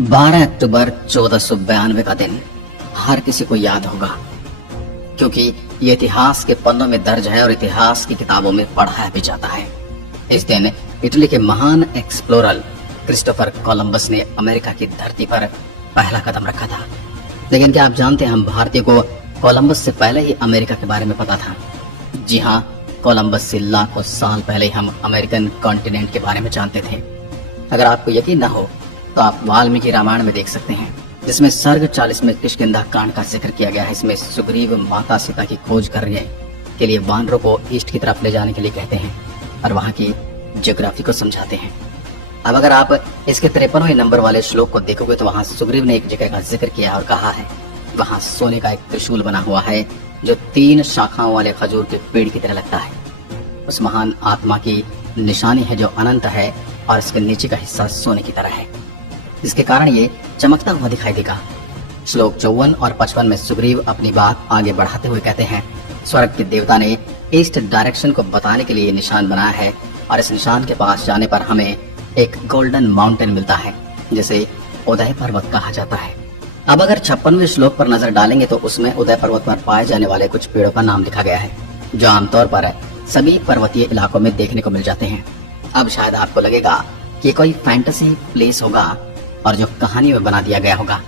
12 अक्टूबर 1492 का दिन हर किसी को याद होगा, क्योंकि ये इतिहास के पन्नों में दर्ज है और इतिहास की किताबों में पढ़ा भी जाता है। इस दिन इटली के महान एक्सप्लोरर क्रिस्टोफर कोलंबस ने अमेरिका की धरती पर पहला कदम रखा था। लेकिन क्या आप जानते हैं, हम भारतीयों को कोलंबस से पहले ही अमेरिका के बारे में पता था। जी हाँ, कोलंबस से लाखों साल पहले ही हम अमेरिकन कॉन्टिनेंट के बारे में जानते थे। अगर आपको यकीन न हो तो आप वाल्मीकि रामायण में देख सकते हैं, जिसमें सर्ग 40 में किष्किंधा कांड का जिक्र किया गया है। इसमें सुग्रीव माता सीता की खोज करने के लिए वानरों को ईस्ट की तरफ ले जाने के लिए कहते हैं और वहाँ की ज्योग्राफी को समझाते हैं। अब अगर आप इसके 53वें नंबर वाले श्लोक को देखोगे तो वहाँ सुग्रीव ने एक जगह का जिक्र किया और कहा है, वहाँ सोने का एक त्रिशूल बना हुआ है जो 3 शाखाओं वाले खजूर के पेड़ की तरह लगता है। उस महान आत्मा की निशानी है जो अनंत है और इसके नीचे का हिस्सा सोने की तरह है, जिसके कारण ये चमकता हुआ दिखाई देगा। श्लोक 54 और 55 में सुग्रीव अपनी बात आगे बढ़ाते हुए कहते हैं, स्वर्ग के देवता ने ईस्ट डायरेक्शन को बताने के लिए निशान बनाया है और इस निशान के पास जाने पर हमें एक गोल्डन माउंटेन मिलता है जिसे उदय पर्वत कहा जाता है। अब अगर 56वें श्लोक पर नजर डालेंगे तो उसमें उदय पर्वत पर पाए जाने वाले कुछ पेड़ों का नाम लिखा गया है, जो आमतौर पर सभी पर्वतीय इलाकों में देखने को मिल जाते हैं। अब शायद आपको लगेगा कि कोई फैंटेसी प्लेस होगा और जो कहानी में बना दिया गया होगा,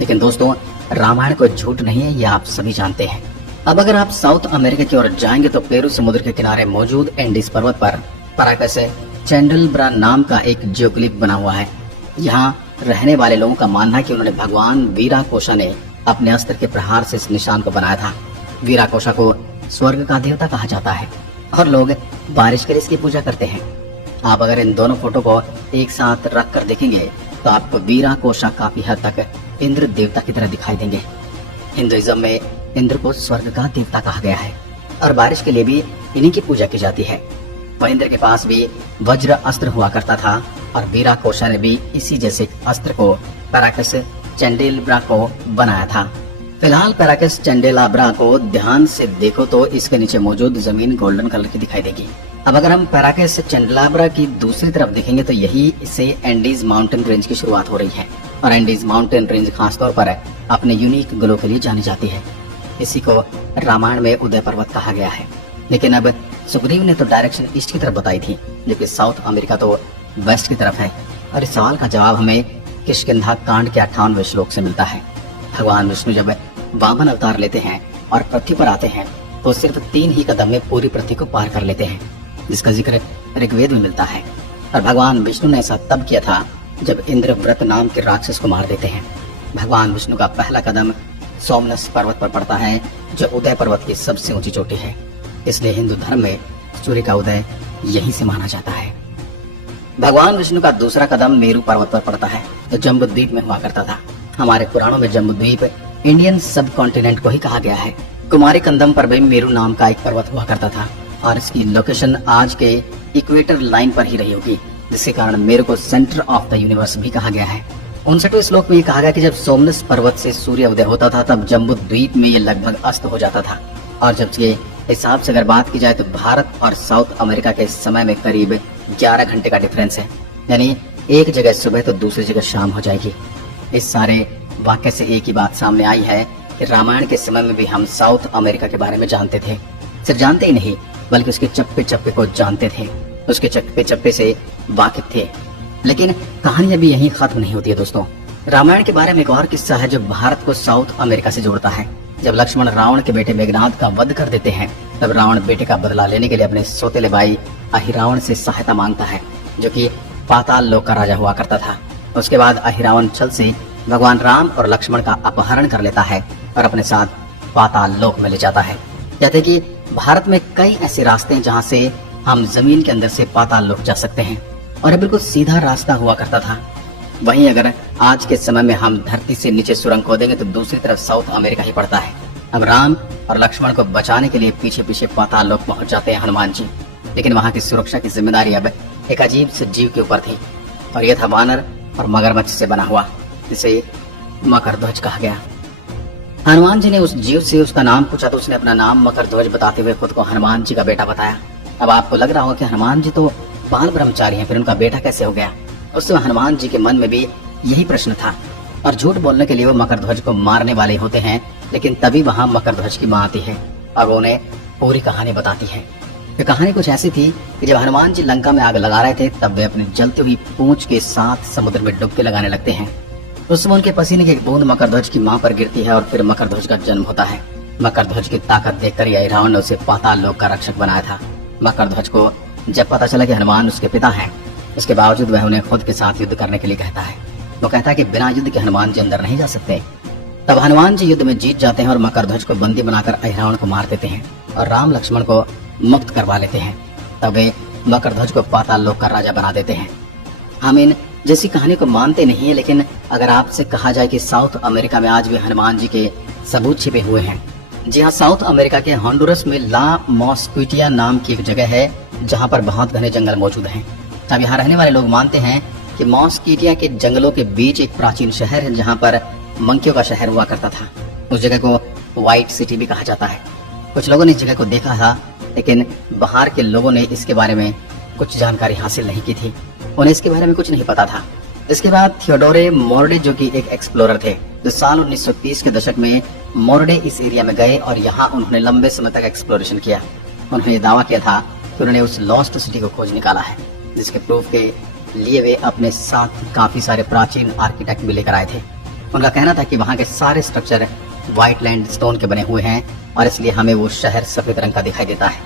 लेकिन दोस्तों रामायण कोई झूठ नहीं है, यह आप सभी जानते हैं। अब अगर आप साउथ अमेरिका की ओर जाएंगे तो पेरू समुद्र के किनारे मौजूद एंडीज पर्वत पर पैराकस चैंडलब्रा नाम का एक जियोग्लिफ बना हुआ है। यहाँ रहने वाले लोगों का मानना है कि उन्होंने भगवान वीराकोशा ने अपने अस्त्र के प्रहार से इस निशान को बनाया था। वीराकोशा को स्वर्ग का देवता कहा जाता है और लोग बारिश के लिए इसकी पूजा करते हैं। आप अगर इन दोनों फोटो को एक साथ रख कर देखेंगे तो आपको वीराकोशा काफी हद तक इंद्र देवता की तरह दिखाई देंगे। हिंदुइज्म में इंद्र को स्वर्ग का देवता कहा गया है और बारिश के लिए भी इन्हीं की पूजा की जाती है। वह इंद्र के पास भी वज्र अस्त्र हुआ करता था और वीराकोशा ने भी इसी जैसे अस्त्र को पैराकस चैंडेलाब्रा को बनाया था। फिलहाल पैराकस चैंडेलाब्रा को ध्यान से देखो तो इसके नीचे मौजूद जमीन गोल्डन कलर की दिखाई देगी। अब अगर हम पैराकस चैंडेलाब्रा की दूसरी तरफ देखेंगे तो यही से एंडीज माउंटेन रेंज की शुरुआत हो रही है और एंडीज माउंटेन रेंज खासतौर पर अपने यूनिक ग्लो के लिए जानी जाती है। इसी को रामायण में उदय पर्वत कहा गया है। लेकिन अब सुग्रीव ने तो डायरेक्शन ईस्ट की तरफ बताई थी, जबकि साउथ अमेरिका तो वेस्ट की तरफ है। और इस सवाल का जवाब हमें किष्किंधा कांड के 58वें श्लोक से मिलता है। भगवान विष्णु जब वामन अवतार लेते हैं और पृथ्वी पर आते हैं तो सिर्फ 3 ही कदम में पूरी पृथ्वी को पार कर लेते हैं, जिसका जिक्र ऋग्वेद में मिलता है। और भगवान विष्णु ने ऐसा तब किया था जब इंद्रव्रत नाम के राक्षस को मार देते हैं। भगवान विष्णु का पहला कदम सोमनस पर्वत पर पड़ता है, जो उदय पर्वत की सबसे ऊंची चोटी है। इसलिए हिंदू धर्म में सूर्य का उदय यहीं से माना जाता है। भगवान विष्णु का दूसरा कदम मेरू पर्वत पर पड़ता है, जो जम्बूद्वीप में हुआ करता था। हमारे पुराणों में जम्बूद्वीप इंडियन सब कॉन्टिनेंट को ही कहा गया है। कुमारी कंदम पर भी मेरू नाम का एक पर्वत हुआ करता था और इसकी लोकेशन आज के इक्वेटर लाइन पर ही रही होगी, जिसके कारण मेरू को सेंटर ऑफ द यूनिवर्स भी कहा गया है। 59वें श्लोक में ये कहा गया कि जब सोमनस पर्वत से सूर्य उदय होता था तब जम्बूद्वीप में ये लगभग अस्त हो जाता था। और जब ये हिसाब से अगर बात की जाए तो भारत और साउथ अमेरिका के समय में करीब 11 घंटे का डिफरेंस है, यानी एक जगह सुबह तो दूसरी जगह शाम हो जाएगी। इस सारे वाक्य से एक ही बात सामने आई है कि रामायण के समय में भी हम साउथ अमेरिका के बारे में जानते थे। सिर्फ जानते ही नहीं बल्कि उसके चप्पे चप्पे को जानते थे, उसके चप्पे चप्पे से वाकिफ थे। लेकिन कहानी अभी यहीं खत्म नहीं होती है दोस्तों। रामायण के बारे में एक और किस्सा है जो भारत को साउथ अमेरिका से जोड़ता है। जब लक्ष्मण रावण के बेटे मेघनाद का वध कर देते हैं तब रावण बेटे का बदला लेने के लिए अपने सौतेले भाई अहिरावण से सहायता मांगता है, जो कि पाताल लोक का राजा हुआ करता था। उसके बाद अहिरावण छल से भगवान राम और लक्ष्मण का अपहरण कर लेता है और अपने साथ पाताल लोक में ले जाता है। कहते कि भारत में कई ऐसे रास्ते हैं जहाँ से हम जमीन के अंदर से पाताल लोक जा सकते हैं और ये बिल्कुल सीधा रास्ता हुआ करता था। वहीं अगर आज के समय में हम धरती से नीचे सुरंग खोदेंगे तो दूसरी तरफ साउथ अमेरिका ही पड़ता है। अब राम और लक्ष्मण को बचाने के लिए पीछे पीछे पाताल लोक पहुंच जाते हैं हनुमान जी, लेकिन वहां की सुरक्षा की जिम्मेदारी अब एक अजीब से जीव के ऊपर थी और यह था वानर और मगरमच्छ से बना हुआ, जिसे मकरध्वज कहा गया। हनुमान जी ने उस जीव से उसका नाम पूछा तो उसने अपना नाम मकरध्वज बताते हुए खुद को हनुमान जी का बेटा बताया। अब आपको लग रहा होगा कि हनुमान जी तो बाल ब्रह्मचारी हैं, फिर उनका बेटा कैसे हो गया। उस समय हनुमान जी के मन में भी यही प्रश्न था। और झूठ बोलने के लिए वो मकरध्वज को मारने वाले होते हैं, लेकिन तभी वहाँ मकरध्वज की माँ आती है और वो उन्हें पूरी कहानी बताती है। ये कहानी कुछ ऐसी थी कि जब हनुमान जी लंका में आग लगा रहे थे, तब वे अपनी जलती हुई पूंछ के साथ समुद्र में डुबकी लगाने लगते हैं। उस समय उनके पसीने की एक बूंद मकरध्वज की मां पर गिरती है और फिर मकरध्वज का जन्म होता है। मकरध्वज की ताकत देखकर यही रावण ने उसे पाताल लोक का रक्षक बनाया था। मकरध्वज को जब पता चला कि हनुमान उसके पिता हैं, उसके बावजूद वह उन्हें खुद के साथ युद्ध करने के लिए कहता है। वो कहता है कि बिना युद्ध के हनुमान जी अंदर नहीं जा सकते। तब हनुमान जी युद्ध में जीत जाते हैं और मकरध्वज को बंदी बनाकर अहिरावण को मार देते हैं और राम लक्ष्मण को मुक्त करवा लेते हैं। तब वे मकरध्वज को पाताल लोक का राजा बना देते हैं। हम इन जैसी कहानी को मानते नहीं है, लेकिन अगर आपसे कहा जाए कि साउथ अमेरिका में आज भी हनुमान जी के सबूत छिपे हुए हैं। जी हाँ, साउथ अमेरिका के हॉन्डुरस में ला मॉस्क्विटिया नाम की एक जगह है जहाँ पर बहुत घने जंगल मौजूद हैं। तब यहाँ रहने वाले लोग मानते हैं कि मॉस्क्विटिया के जंगलों के बीच एक प्राचीन शहर है जहाँ पर मंकियों का शहर हुआ करता था। उस जगह को व्हाइट सिटी भी कहा जाता है। कुछ लोगों ने इस जगह को देखा था, लेकिन बाहर के लोगों ने इसके बारे में कुछ जानकारी हासिल नहीं की थी। उन्हें इसके बारे में कुछ नहीं पता था। इसके बाद थियोडोरे मोर्डे, जो कि एक एक्सप्लोरर थे, जो साल 1930 के दशक में मोर्डे इस एरिया में गए और यहाँ उन्होंने लंबे समय तक एक्सप्लोरेशन किया। उन्होंने दावा किया था कि उन्होंने उस लॉस्ट सिटी को खोज निकाला है, जिसके प्रूफ के लिए वे अपने साथ काफी सारे प्राचीन आर्किटेक्ट भी लेकर आए थे। उनका कहना था कि वहाँ के सारे स्ट्रक्चर व्हाइट लैंड स्टोन के बने हुए हैं और इसलिए हमें वो शहर सफेद रंग का दिखाई देता है।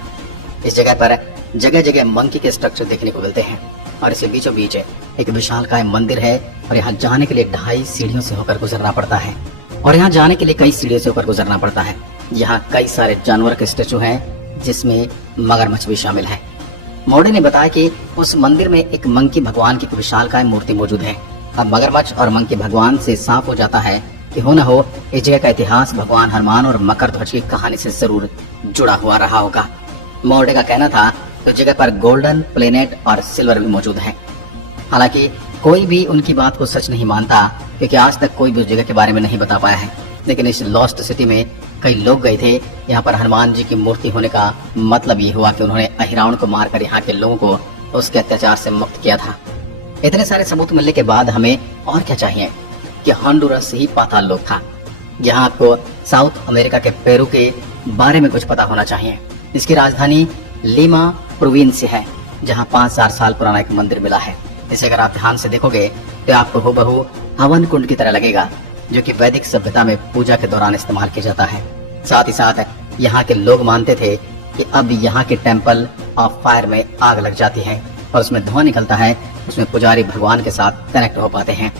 इस जगह पर जगह जगह मंकी के स्ट्रक्चर देखने को मिलते हैं और इसे बीचों बीच एक विशालकाय मंदिर है और यहाँ जाने के लिए 2.5 सीढ़ियों से होकर गुजरना पड़ता है और यहाँ जाने के लिए कई सीढ़ियों से होकर गुजरना पड़ता है। यहाँ कई सारे जानवर के स्टेचू हैं, जिसमें मगरमच्छ भी शामिल है। मोर्डे ने बताया कि उस मंदिर में एक मंकी भगवान की विशालकाय मूर्ति मौजूद है। अब मगरमच्छ और मंकी भगवान से साफ हो जाता है कि हो न हो इस जगह का इतिहास भगवान हनुमान और मकरध्वज की कहानी से जरूर जुड़ा हुआ रहा होगा। मोर्डे का कहना था तो जगह पर गोल्डन प्लेनेट और सिल्वर भी मौजूद है। हालांकि कोई भी उनकी बात को सच नहीं मानता, क्योंकि आज तक कोई भी उस जगह के बारे में नहीं बता पाया है। लेकिन इस लॉस्ट सिटी में कई लोग गए थे। यहाँ पर हनुमान जी की मूर्ति होने का मतलब ये हुआ कि उन्होंने अहिरावण को मारकर यहाँ के लोगों को उसके अत्याचार से मुक्त किया था। इतने सारे सबूत मिलने के बाद हमें और क्या चाहिए कि हॉन्डुरस ही पाताल लोक था। यहाँ आपको साउथ अमेरिका के पेरू के बारे में कुछ पता होना चाहिए। इसकी राजधानी लीमा प्रोविंस है, जहाँ 5000 साल पुराना एक मंदिर मिला है। इसे अगर आप ध्यान से देखोगे तो आपको हूबहू हवन कुंड की तरह लगेगा, जो कि वैदिक सभ्यता में पूजा के दौरान इस्तेमाल किया जाता है। साथ ही साथ यहाँ के लोग मानते थे कि अब यहाँ के टेम्पल ऑफ फायर में आग लग जाती है और उसमें धुआं निकलता है, उसमें पुजारी भगवान के साथ कनेक्ट हो पाते हैं।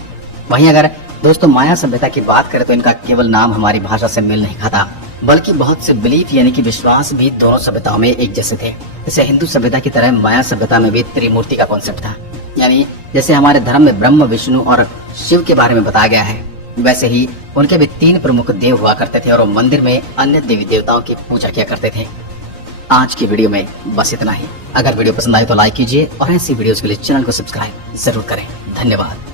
वहीं अगर दोस्तों माया सभ्यता की बात करें तो इनका केवल नाम हमारी भाषा से मेल नहीं खाता, बल्कि बहुत से बिलीफ यानी कि विश्वास भी दोनों सभ्यताओं में एक जैसे थे। जैसे हिंदू सभ्यता की तरह माया सभ्यता में भी त्रिमूर्ति का कॉन्सेप्ट था, यानी जैसे हमारे धर्म में ब्रह्म, विष्णु और शिव के बारे में बताया गया है, वैसे ही उनके भी 3 प्रमुख देव हुआ करते थे और वो मंदिर में अन्य देवी देवताओं की पूजा किया करते थे। आज की वीडियो में बस इतना ही। अगर वीडियो पसंद आए तो लाइक कीजिए और ऐसी वीडियोस के लिए चैनल को सब्सक्राइब जरूर करें। धन्यवाद।